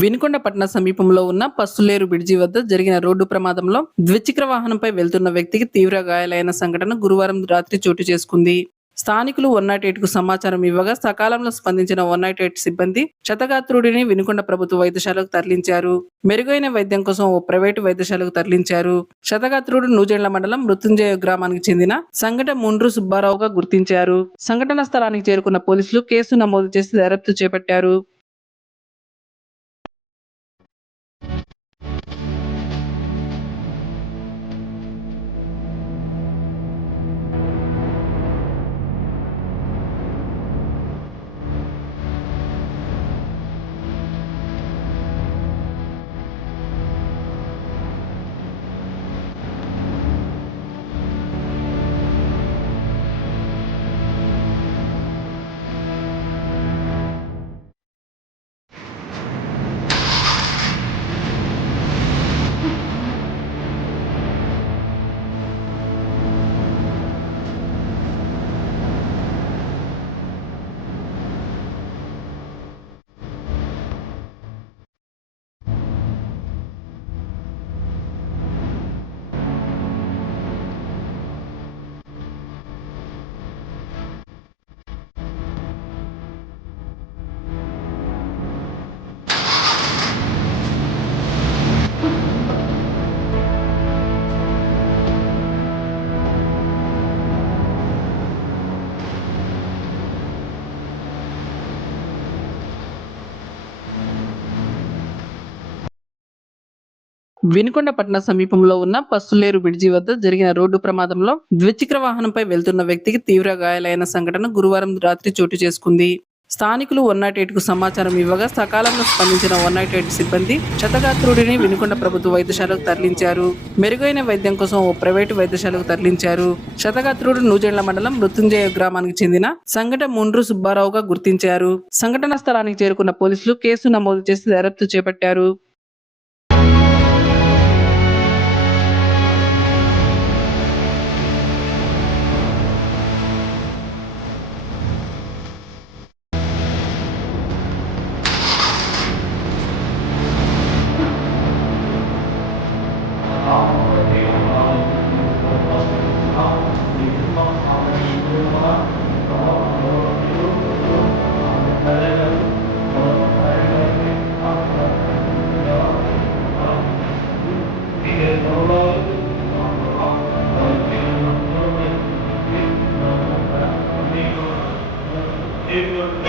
వినుకొండ పట్టణ సమీపంలో ఉన్న పస్సులేరు బ్రిడ్జి వద్ద జరిగిన రోడ్డు ప్రమాదంలో ద్విచక్ర వాహనంపై వెళ్తున్న వ్యక్తికి తీవ్ర గాయాలైన సంఘటన గురువారం రాత్రి చోటు చేసుకుంది. స్థానికులు 108కు సమాచారం ఇవ్వగా సకాలంలో స్పందించిన 108 సిబ్బంది క్షతగాత్రుడిని వినుకొండ ప్రభుత్వ వైద్యశాలకు తరలించారు. మెరుగైన వైద్యం కోసం ఓ ప్రైవేటు వైద్యశాలకు తరలించారు. క్షతగాత్రుడు నూజెండ్ల మండలం మృత్యుంజయ గ్రామానికి చెందిన సంఘట ముండ్రు సుబ్బారావుగా గుర్తించారు. సంఘటన స్థలానికి చేరుకున్న పోలీసులు కేసు నమోదు చేసి దర్యాప్తు చేపట్టారు. వినుకొండ పట్టణ సమీపంలో ఉన్న పస్సులేరు బ్రిడ్జి వద్ద జరిగిన రోడ్డు ప్రమాదంలో ద్విచక్ర వాహనంపై వెళ్తున్న వ్యక్తికి తీవ్ర గాయాలైన సంఘటన గురువారం రాత్రి చోటు చేసుకుంది. స్థానికులు 108కు సమాచారం ఇవ్వగా సకాలంలో స్పందించిన 108 సిబ్బంది క్షతగాత్రుడిని వినుకొండ ప్రభుత్వ వైద్యశాలకు తరలించారు. మెరుగైన వైద్యం కోసం ఓ ప్రైవేటు వైద్యశాలకు తరలించారు. క్షతగాత్రుడు నూజెండ్ల మండలం మృత్యుంజయ గ్రామానికి చెందిన సంఘట ముండ్రు సుబ్బారావుగా గుర్తించారు. సంఘటన స్థలానికి చేరుకున్న పోలీసులు కేసు నమోదు చేసి దర్యాప్తు చేపట్టారు.